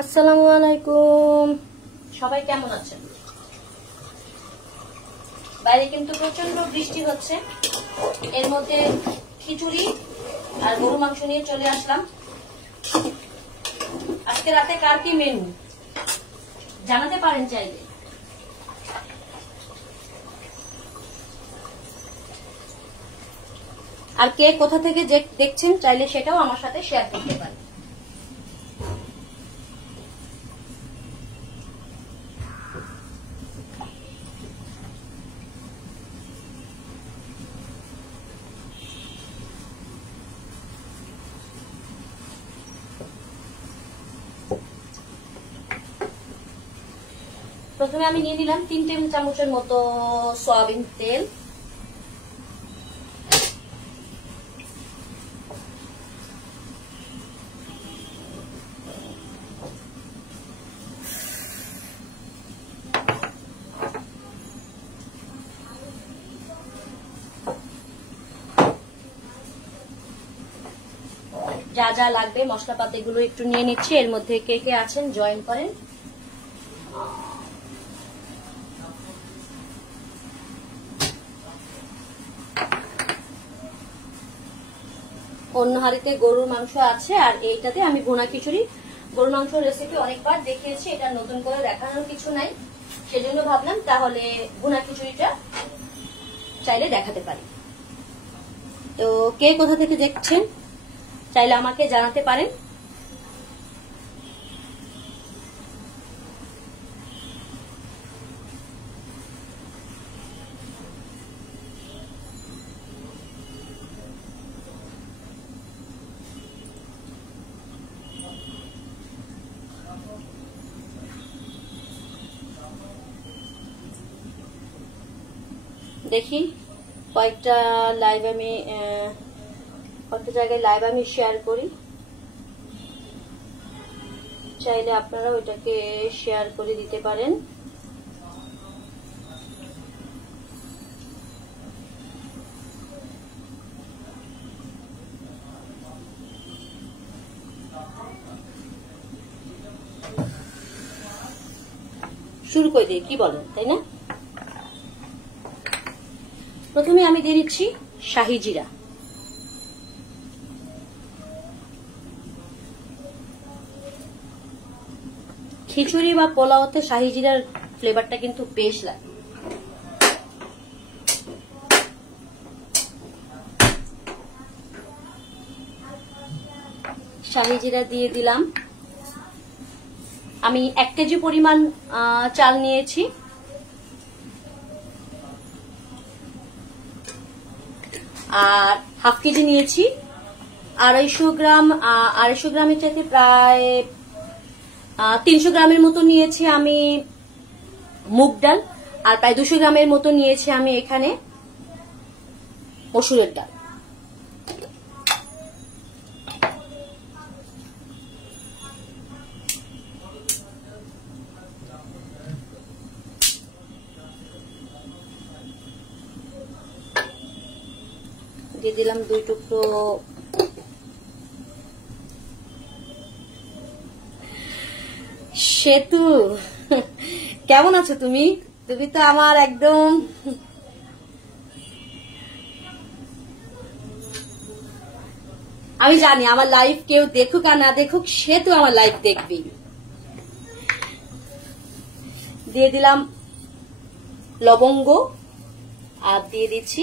আসসালামু আলাইকুম। সবাই কেমন আছেন? বাইরে কিন্তু প্রচন্ড বৃষ্টি হচ্ছে, এর মধ্যে খিচুড়ি আর গরু মাংস নিয়ে চলে আসলাম। আজকে রাতে কার কি মেনু জানাতে পারেন চাইলে। আর কে কোথা থেকে দেখছেন চাইলে সেটাও আমার সাথে শেয়ার করতে পারেন। প্রথমে আমি নিয়ে নিলাম 3 টেবিল চামচের মতো সয়াবিন তেল। যা যা লাগবে মশলাপাতি গুলো একটু নিয়ে নিচ্ছি। এর মধ্যে কে কে আছেন জয়েন করেন। অন্য হাঁড়িতে গরুর মাংস আছে আর এইটাতে আমি ভুনা খিচুড়ি। গরুর মাংস রেসিপি অনেকবার দেখিয়েছি, এটা নতুন করে দেখানোর কিছু নাই, সেজন্য ভাবলাম তাহলে ভুনা খিচুড়িটা চাইলে দেখাতে পারি। তো কে কোথা থেকে দেখছেন চাইলে আমাকে জানাতে পারেন। দেখি কয়েকটা জায়গায় লাইভ আমি শেয়ার করি, চাইলে আপনারা ওইটাকে শেয়ার করে দিতে পারেন। শুরু করে দিই, কি বলেন, তাই না? প্রথমে আমি দিয়ে দিচ্ছি শাহি জিরা। খিচুড়ি বা পোলাওতে শাহি জিরার ফ্লেভারটা কিন্তু বেশ লাগে। শাহি জিরা দিয়ে দিলাম। আমি 1 কেজি পরিমাণ চাল নিয়েছি। আর হাফ কেজি নিয়েছি 250 গ্রাম। 250 গ্রামের চাইতে প্রায় 300 গ্রামের মতো নিয়েছি আমি মুগ ডাল, আর প্রায় 200 গ্রামের মতো নিয়েছি আমি এখানে মসুরের ডাল। দিয়ে দিলাম 2 টুকরো সেতু। কেমন আছো তুমি? তুমি তো আমার একদম আমি জানি আমার লাইভ কেউ দেখুক আর না দেখুক, সে তো আমার লাইভ দেখবি। দিয়ে দিলাম লবঙ্গ আর দিয়ে দিচ্ছি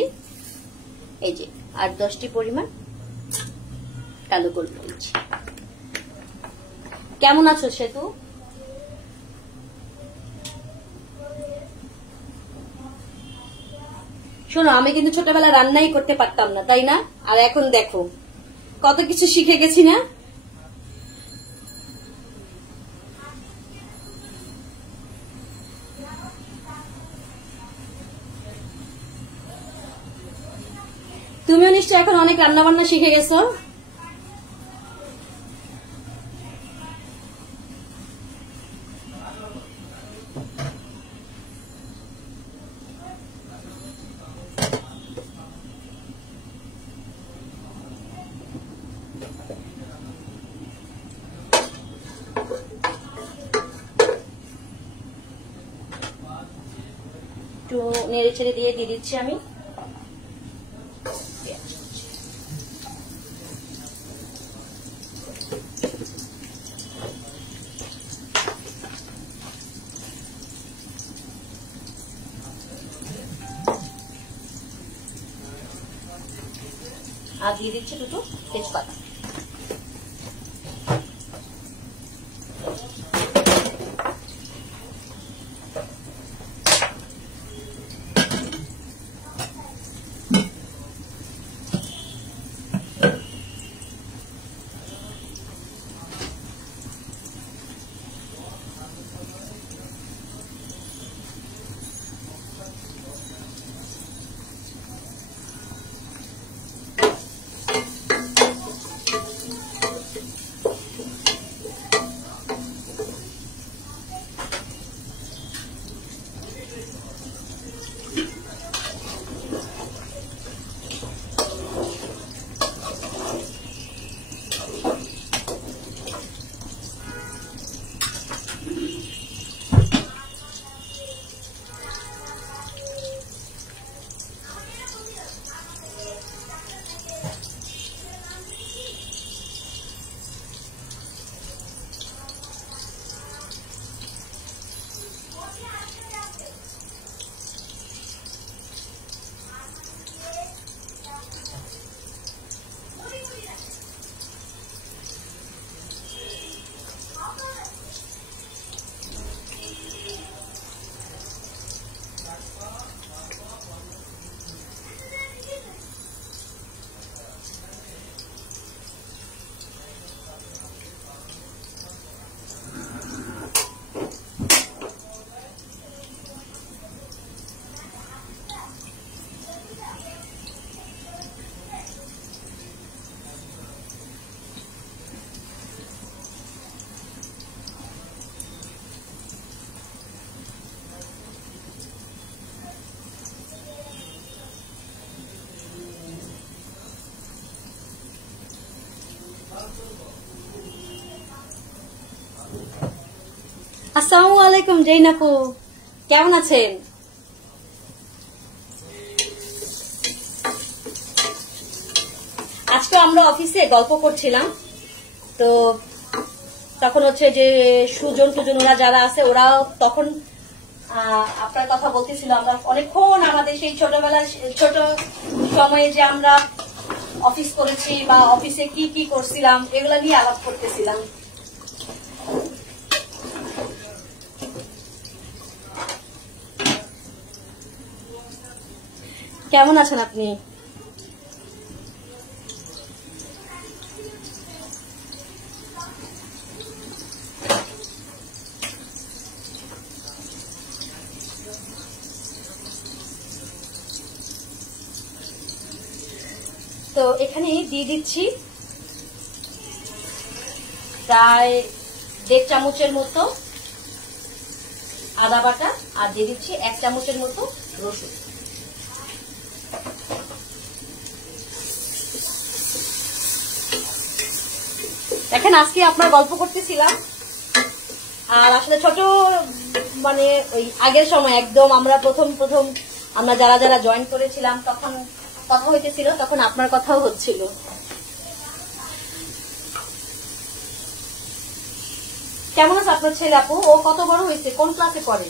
এই যে 8-10টি পরিমাণ কালো গোলমরিচ। কেমন আছো সেতু? শোনো, আমি কিন্তু ছোটবেলা রান্নাই করতে পারতাম না, তাই না? আর এখন দেখো কত কিছু শিখে গেছি না? তুমিও নিশ্চয় এখন অনেক রান্না বান্না শিখে গেছো। নেড়ে চেড়ে দিয়ে দিচ্ছি আমি আর দিয়ে দিচ্ছি দুটো তেজপাতা। আসসালামু আলাইকুম জৈনাপু, কেমন আছেন? আজকে আমরা অফিসে গল্প করছিলাম, তো তখন হচ্ছে যে সুজন টুজন ওরা যারা আছে ওরা তখন আপনার কথা বলতেছিল। আমরা অনেকক্ষণ আমাদের সেই ছোটবেলায় ছোট সময়ে যে আমরা অফিস করেছি বা অফিসে কি কি করছিলাম এগুলা নিয়ে আলাপ করতেছিলাম। কেমন আছেন আপনি? তো এখানে দিয়ে দিচ্ছি প্রায় 1.5 চামচের মতো আদা বাটা আর দিয়ে দিচ্ছি 1 চামচের মতো রসুন। দেখেন আজকে আপনার গল্প করতেছিলাম, আর আসলে ছোট মানে ওই আগের সময় একদম আমরা প্রথম আমরা যারা যারা জয়েন করেছিলাম তখন কথা হইতেছিল, তখন আপনার কথাও হচ্ছিল। কেমন আছে আপনার ছেলে আপু? ও কত বড় হয়েছে? কোন ক্লাসে পড়ে?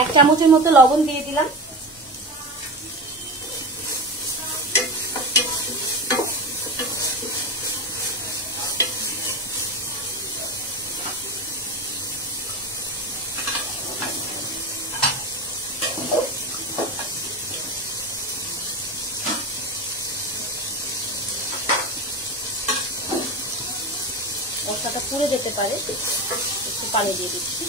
1 চামচের মতো লবণ দিয়ে দিলাম। মশলাটা পুড়ে যেতে পারে, একটু পানি দিয়ে দিচ্ছি।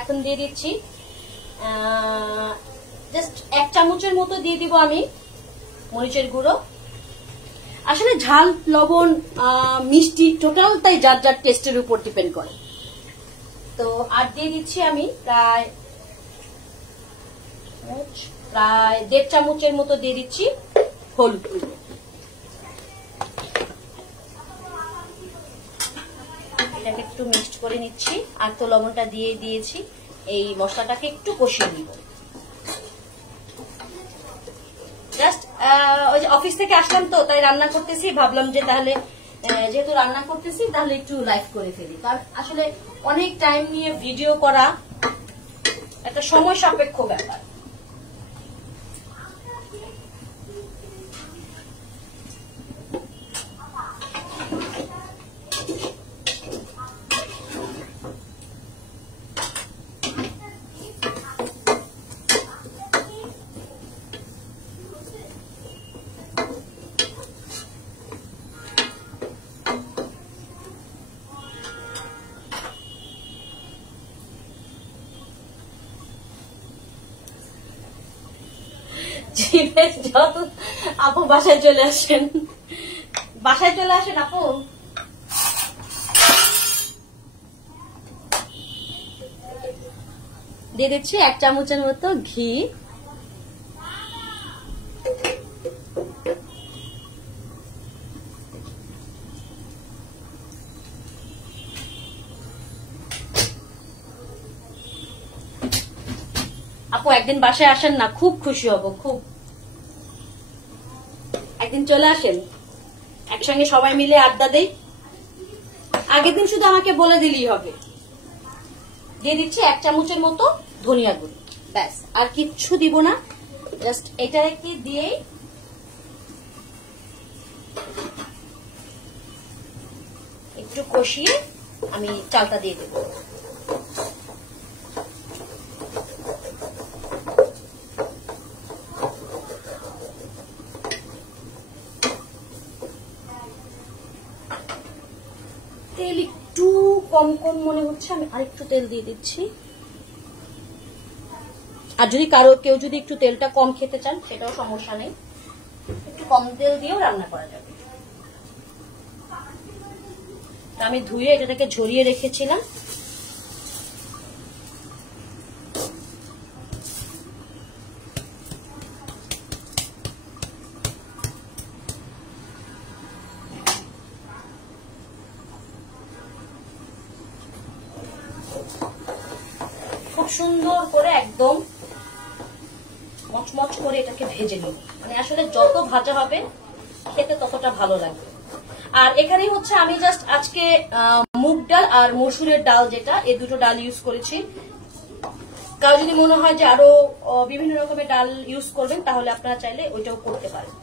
এখন দিয়ে দিচ্ছি জাস্ট 1 চামচের মতো দিয়ে দিব আমি মরিচের গুঁড়ো। আসলে ঝাল, লবণ, মিষ্টি টোটাল তাই যার যার টেস্টের উপর ডিপেন্ড করে। তো আর দিয়ে দিচ্ছি আমি প্রায় 1.5 চামচের মতো দিয়ে দিচ্ছি হলুদ গুঁড়ো। এটাকে একটু মিক্সড করে নিচ্ছি। আর তো লবণটা দিয়ে দিয়েছি, এই মশলাটাকে একটু কষিয়ে নিব। জাস্ট ওই যে অফিস থেকে আসলাম তো তাই রান্না করতেছি, ভাবলাম যে তাহলে যেহেতু রান্না করতেছি তাহলে একটু লাইভ করে ফেলি। কারণ আসলে অনেক টাইম নিয়ে ভিডিও করা একটা সময় সাপেক্ষ ব্যাপার। যত আপু বাসায় চলে আসেন, বাসায় চলে আসেন আপু। দিয়ে দিচ্ছি 1 চামচের মতো ঘি। আপু একদিন বাসায় আসেন না, খুব খুশি হব। খুব একদিন চলে আসেন, একসঙ্গে সবাই মিলে আড্ডা দেই। আগের দিন শুধু আমাকে বলে দিলেই হবে। দিয়ে দিচ্ছি 1 চামচের মতো ধনিয়া গুঁড়ো, ব্যাস আর কিচ্ছু দিব না। জাস্ট এটাকে দিয়ে একটু কষিয়ে আমি চালটা দিয়ে দেবো। তেল একটু কম কম মনে হচ্ছে, আমি আরেকটু তেল দিয়ে দিচ্ছি। আর যদি কেউ যদি একটু তেলটা কম খেতে চান সেটাও সমস্যা নেই, একটু কম তেল দিয়েও রান্না করা যাবে। আমি ধুয়ে এটাকে ঝরিয়ে রেখেছিলাম। খুব সুন্দর করে একদম মচমচ করে এটাকে ভেজে নিব। মানে আসলে যত ভাজা হবে খেতে ততটা ভালো লাগবে। আর এখানেই হচ্ছে আমি জাস্ট আজকে মুগ ডাল আর মসুরের ডাল, যেটা এই দুটো ডাল ইউজ করেছি। কারো যদি মনে হয় যে আরো বিভিন্ন রকমের ডাল ইউজ করবেন তাহলে আপনারা চাইলে ওইটাও করতে পারেন।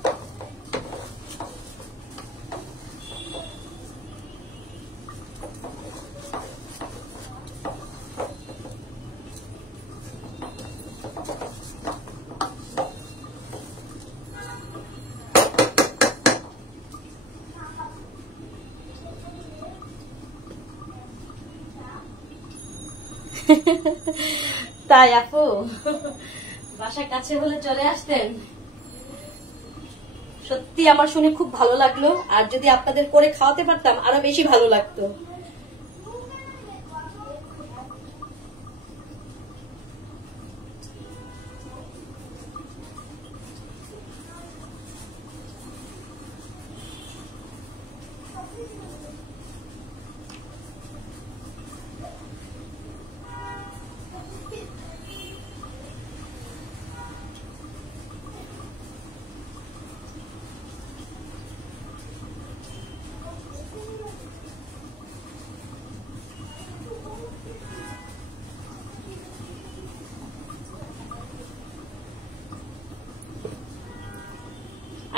তাই আপু বাসার কাছে হলে চলে আসতেন। সত্যি আমার শুনে খুব ভালো লাগলো, আর যদি আপনাদের করে খাওয়াতে পারতাম আরো বেশি ভালো লাগতো।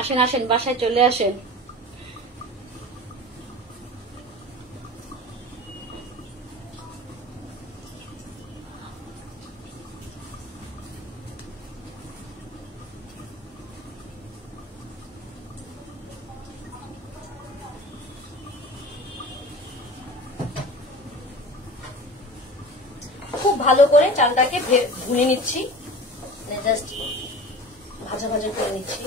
আসেন আসেন, বাসায় চলে আসেন। খুব ভালো করে চালটাকে ভুনে নিচ্ছি, মানে জাস্ট ভাজা ভাজা করে নিচ্ছি।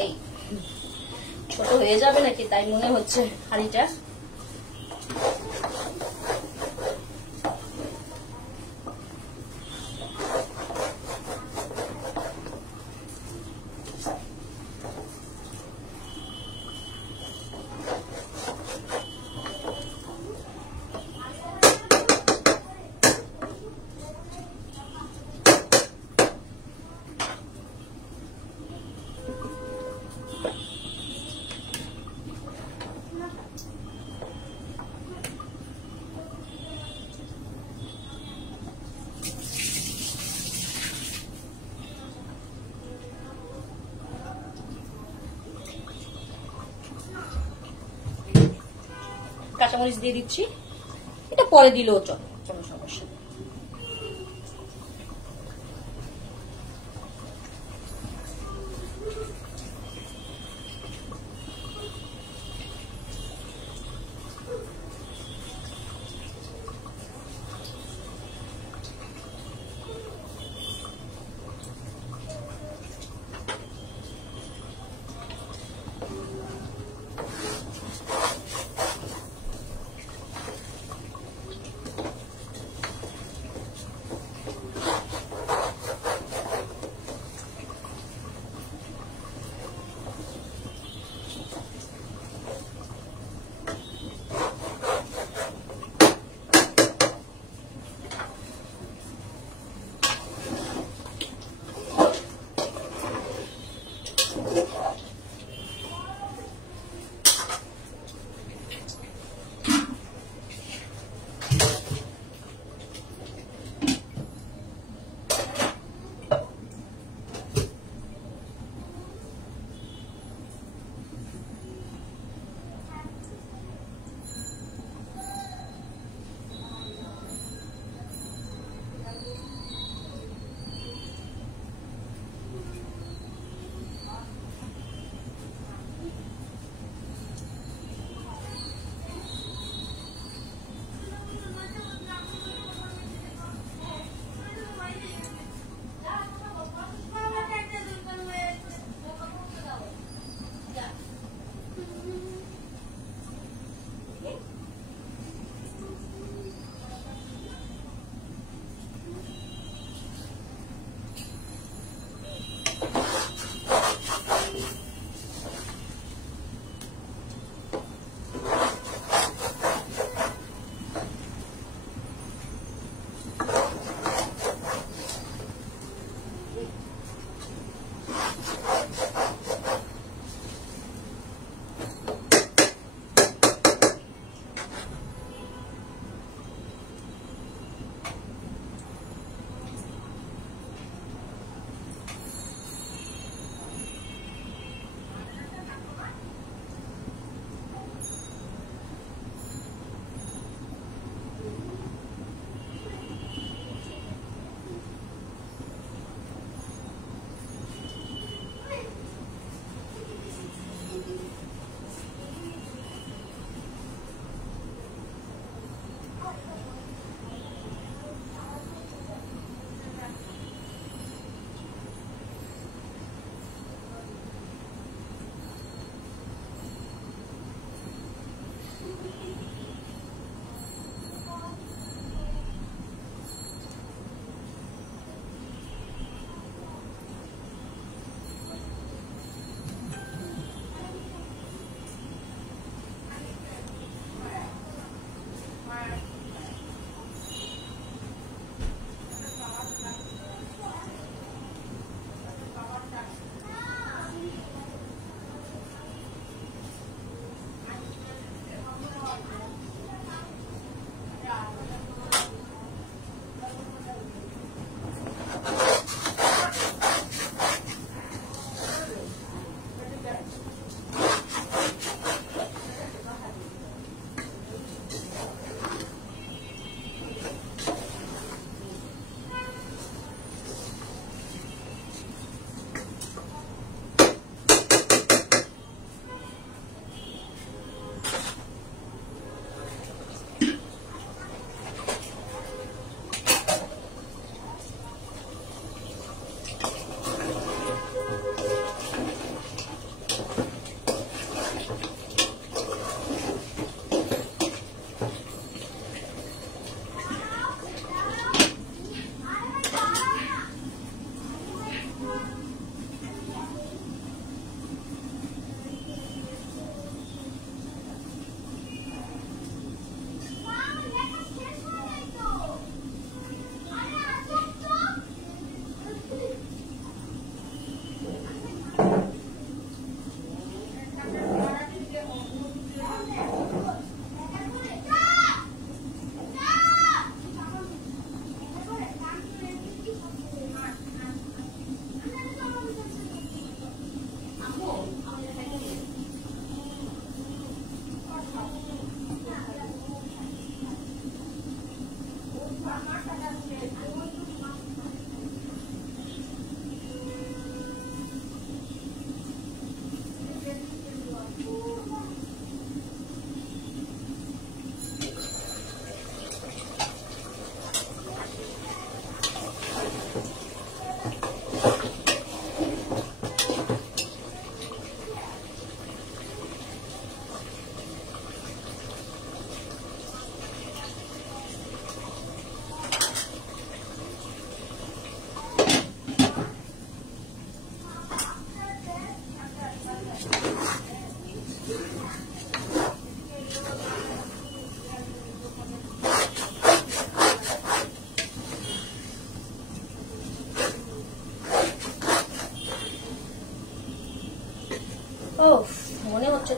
এই ছোট হয়ে যাবে নাকি তাই মনে হচ্ছে হাঁড়িটা। কাঁচামরিচ দিয়ে দিচ্ছি, এটা পরে দিলেও চলে, কোনো সমস্যা নেই।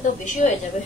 তো বেশি হয়ে যাবে।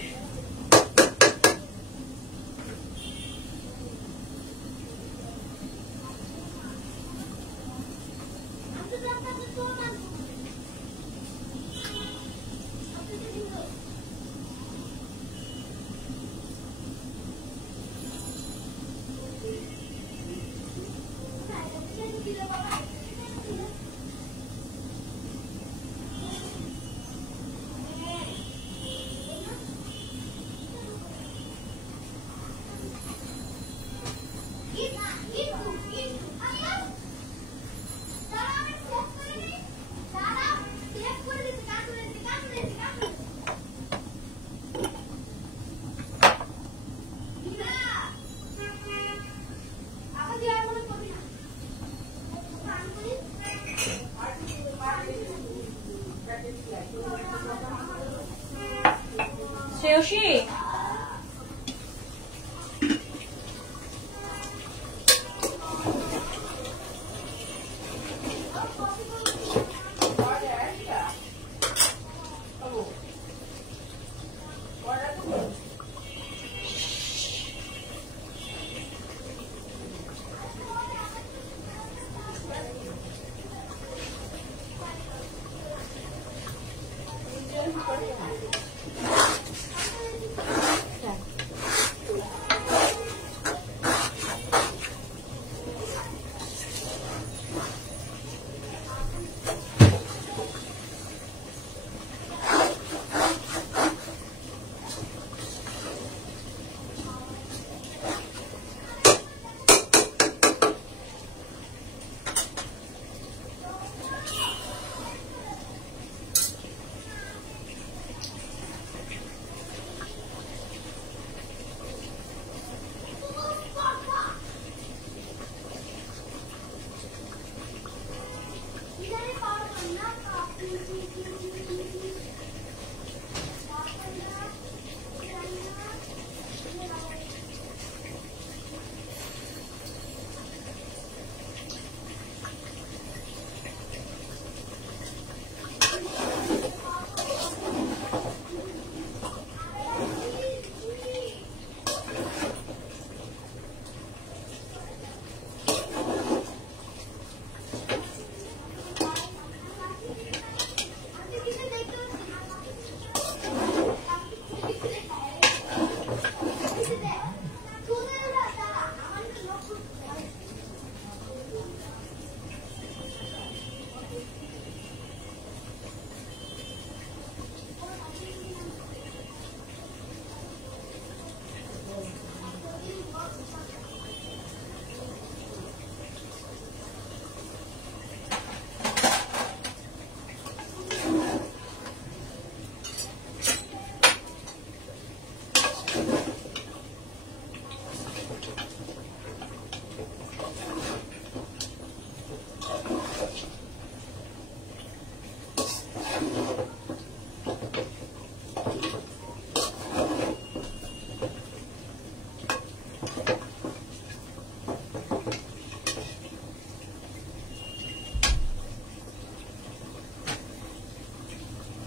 শ্রেয়সী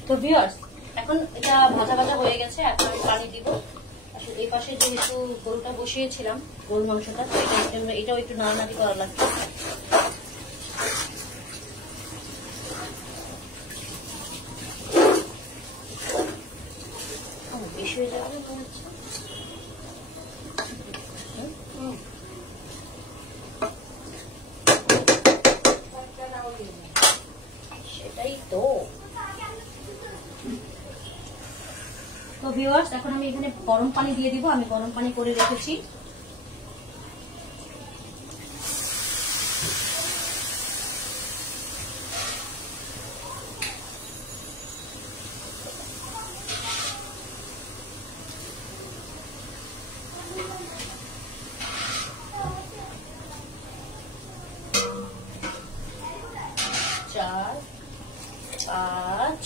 তো ভিউয়ার্স এখন এটা ভাজা ভাজা হয়ে গেছে, এখন আমি পানি দিব। আসলে এই পাশে যেহেতু গরুটা বসিয়েছিলাম, গরুর মাংসটা, এটাও একটু নাড়ানাড়ি করা লাগবে। বেশি হয়ে যাবে মনে হচ্ছে। সেটাই তো। তো ভিউয়ার্স এখন আমি এখানে গরম পানি দিয়ে দিব, আমি গরম পানি করে রেখেছি। চার, পাঁচ,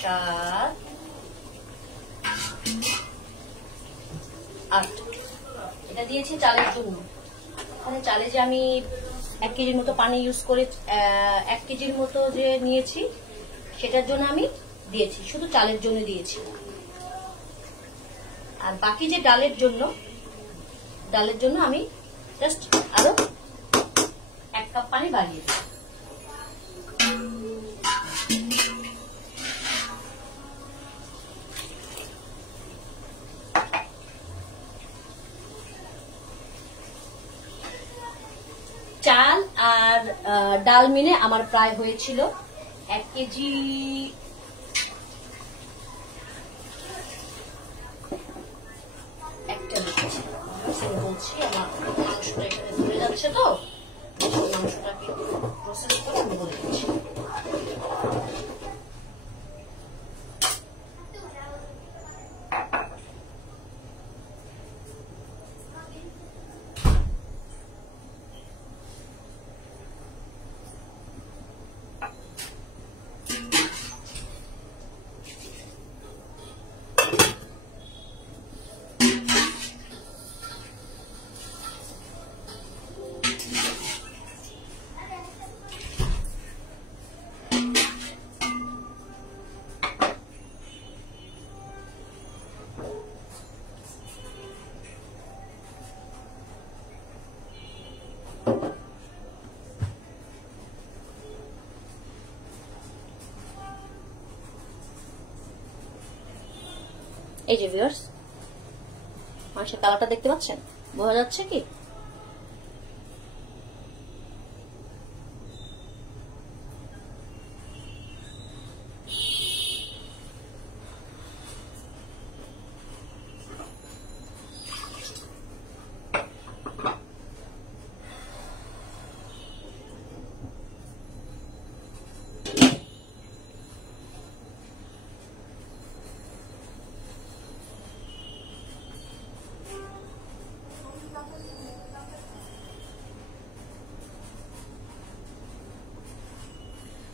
সাত, আট। এটা দিয়েছি চালের জন্য। এখানে চালে যে আমি 1 কেজির মতো পানি ইউজ করে 1 কেজির মতো যে নিয়েছি সেটার জন্য আমি দিয়েছি, শুধু চালের জন্য দিয়েছি। আর বাকি যে ডালের জন্য আমি জাস্ট আরো 1 কাপ পানি বাড়িয়ে দিই। চাল আর ডাল মিলে আমার প্রায় হয়েছিল 1 কেজি, একটা বলছি আমার মাংসটা এখানে ধরে যাচ্ছে, তো মাংসটাকে প্রসেস করে আমি বলে দিচ্ছি। এই যে ভিউয়ার্স, মাংসের কালারটা দেখতে পাচ্ছেন, বোঝা যাচ্ছে কি?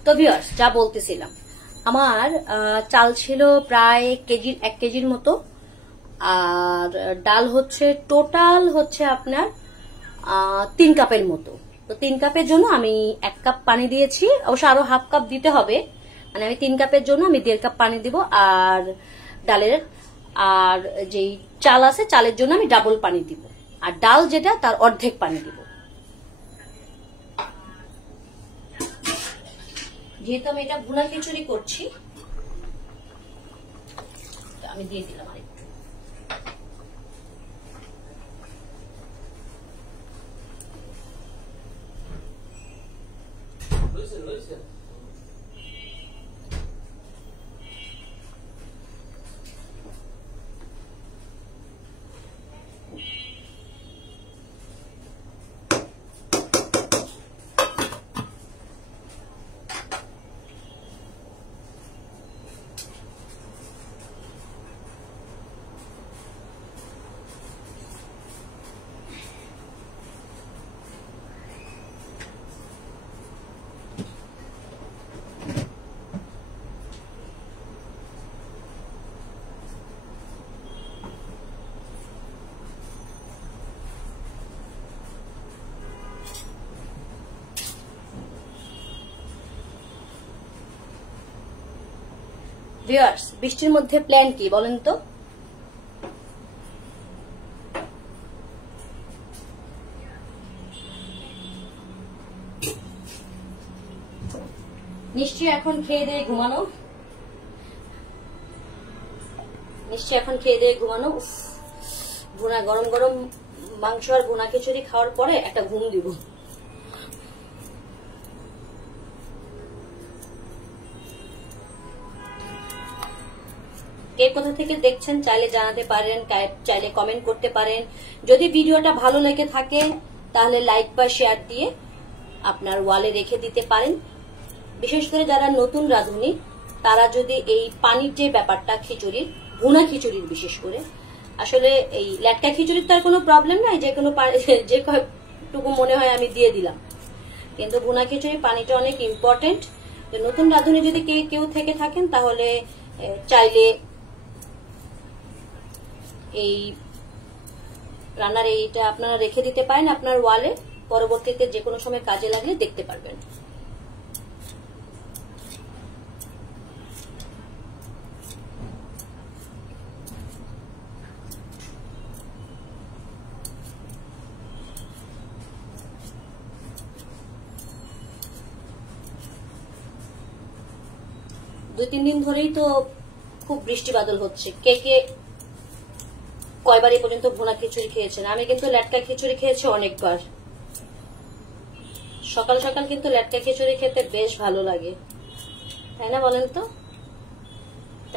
তো ভিউয়ার্স, যা বলতেছিলাম, আমার চাল ছিল প্রায় 1 কেজির মতো, আর ডাল হচ্ছে টোটাল হচ্ছে আপনার 3 কাপের মতো। তো 3 কাপের জন্য আমি 1 কাপ পানি দিয়েছি, অবশ্য আরো হাফ কাপ দিতে হবে, মানে আমি 3 কাপের জন্য আমি 1.5 কাপ পানি দিব। আর ডালের আর যেই চাল আছে চালের জন্য আমি ডাবল পানি দিব, আর ডাল যেটা তার অর্ধেক পানি দিব। যেহেতু আমি এটা ভুনা খিচুড়ি করছি, আমি দিয়ে দিলাম আরেকটু। ভিউয়ার্স, বৃষ্টির মধ্যে প্ল্যান কি বলেন তো? নিশ্চয়ই এখন খেয়ে দিয়ে ঘুমানো, ভুনা গরম গরম মাংস আর ভুনা খিচুড়ি খাওয়ার পরে একটা ঘুম দিব। কে কোথা থেকে দেখছেন চাইলে জানাতে পারেন, চাইলে কমেন্ট করতে পারেন। যদি ভিডিওটা ভালো লেগে থাকে তাহলে লাইক বা শেয়ার দিয়ে আপনার ওয়ালে রেখে দিতে পারেন। বিশেষ করে যারা নতুন রাঁধুনি তারা যদি এই পানির যে ব্যাপারটা খিচুড়ির, ভুনা খিচুড়ির বিশেষ করে, আসলে এই ল্যাটকা খিচুড়ির তার কোনো প্রবলেম নাই, যে কয়েকটুকু মনে হয় আমি দিয়ে দিলাম, কিন্তু ভুনা খিচুড়ির পানিটা অনেক ইম্পর্টেন্ট। নতুন রাঁধুনি যদি কেউ থেকে থাকেন তাহলে চাইলে এই রান্নার এইটা আপনারা রেখে দিতে পারেন আপনার ওয়ালে, পরবর্তীতে যে কোনো সময় কাজে লাগলে দেখতে পারবেন। দুই তিন দিন ধরেই তো খুব বৃষ্টি বাদল হচ্ছে। কে কে কয়বার এই পর্যন্ত ভুনা খিচুড়ি খেয়েছেন? আমি কিন্তু লেটকা খিচুড়ি খেয়েছি অনেকবার। সকাল সকাল কিন্তু লেটকা খিচুড়ি খেতে বেশ ভালো লাগে, তাই না বলেন তো?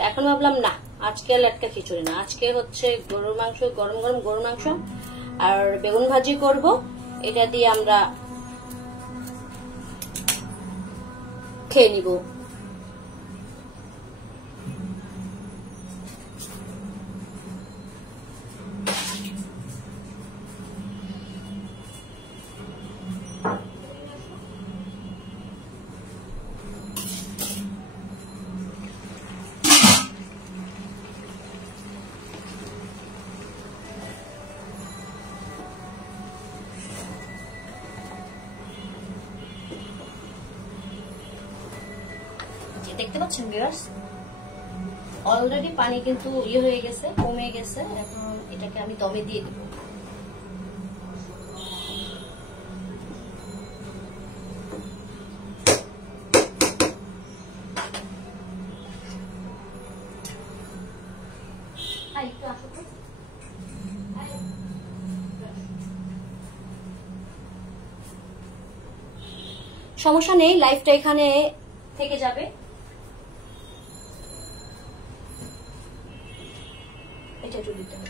এখন ভাবলাম না, আজকে লেটকা খিচুড়ি না, আজকে হচ্ছে গরুর মাংস, গরম গরম গরুর মাংস আর বেগুন ভাজি করব। এটা দিয়ে আমরা খেয়ে নিব। দেখতে পাচ্ছেন ভিউয়ার্স, অলরেডি পানি কিন্তু হয়ে গেছে, কমে গেছে। এখন এটাকে আমি দমে দিয়ে দেব। সমস্যা নেই, লাইফটা এখানে থেকে যাবে। এটা একটু দিতে হবে।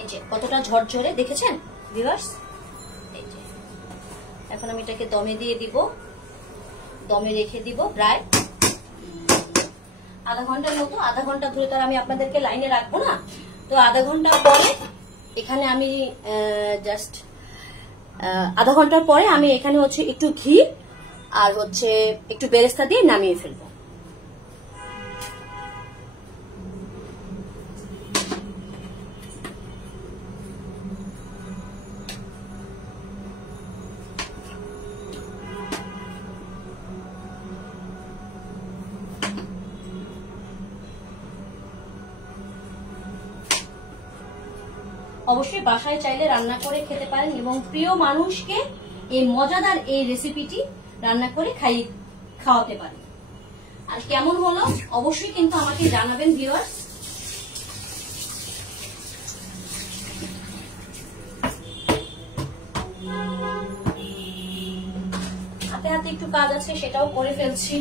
এই যে কতটা ঝরঝরে দেখেছেন ভিউয়ার্স। এই যে এখন আমি এটাকে দমে দিয়ে দিব, দমে রেখে দিব প্রায় আধা ঘন্টার মতো। আধা ঘন্টা ধরে তো আমি আপনাদেরকে লাইনে রাখবো না, তো আধা ঘন্টা পরে এখানে আমি জাস্ট আধা ঘন্টার পরে আমি এখানে হচ্ছে একটু ঘি আর হচ্ছে একটু বেরেস্তা দিয়ে নামিয়ে ফেলবো। অবশ্যই বাসায় চাইলে রান্না করে খেতে পারেন এবং প্রিয় মানুষকে এই মজাদার এই রেসিপিটি রান্না করে খাওয়াতে পারেন। আর কেমন হলো অবশ্যই কিন্তু আমাকে জানাবেন ভিউয়ার্স। হাতে হাতে একটু কাজ আছে, সেটাও করে ফেলছি।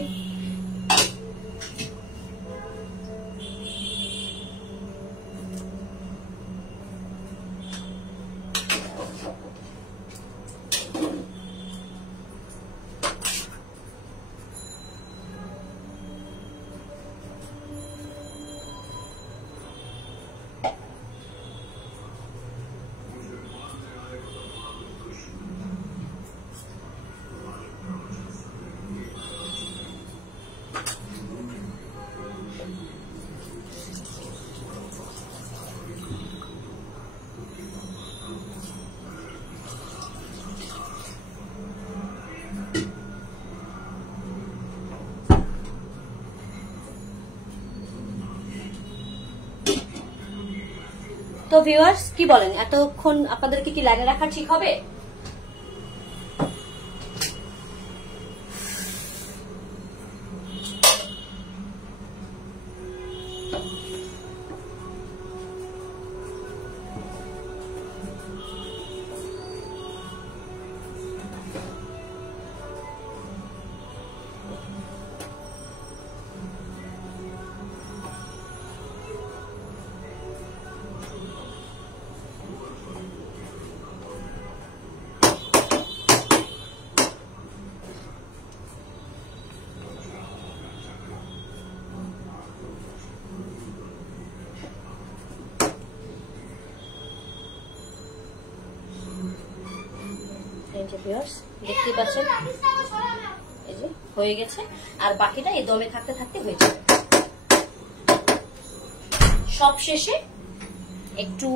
তো ভিউয়ার্স কি বলেন, এতক্ষণ আপনাদেরকে কি লাইনে রাখা ঠিক হবে? এই যে ভিউয়ার্স দেখতে পাচ্ছেন, এই যে হয়ে গেছে। আর বাকিটা এই দমে থাকতে থাকতে হয়ে যাবে। সব শেষে একটু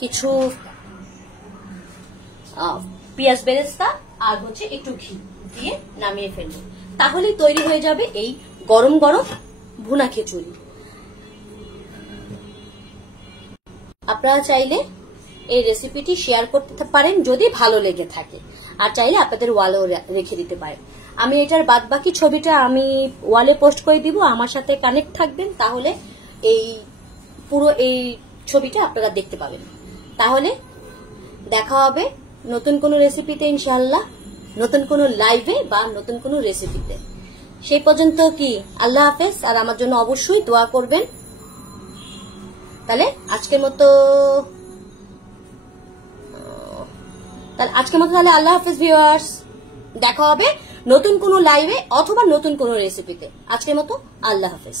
কিছু পেঁয়াজ বেরেস্তা আর হচ্ছে একটু ঘি দিয়ে নামিয়ে ফেলবো। তাহলেই তৈরি হয়ে যাবে এই গরম গরম ভুনা খিচুড়ি। আপনারা চাইলে এই রেসিপিটি শেয়ার করতে পারেন যদি ভালো লেগে থাকে, আর চাইলে আপনাদের ওয়ালেও রেখে দিতে পারেন। আমি এটার বাদবাকি ছবিটা আমি ওয়ালে পোস্ট করে দিব, আমার সাথে কানেক্ট থাকবেন, তাহলে এই পুরো এই ছবিটা আপনারা দেখতে পাবেন। তাহলে দেখা হবে নতুন কোনো রেসিপিতে ইনশাআল্লাহ, নতুন কোনো লাইভে বা নতুন কোনো রেসিপিতে। সেই পর্যন্ত কি আল্লাহ হাফেজ, আর আমার জন্য অবশ্যই দোয়া করবেন। তাহলে আজকের মতো তাহলে আল্লাহ হাফেজ ভিউয়ার্স, দেখা হবে নতুন কোনো লাইভে অথবা নতুন কোনো রেসিপিতে। আজকের মতো আল্লাহ হাফেজ।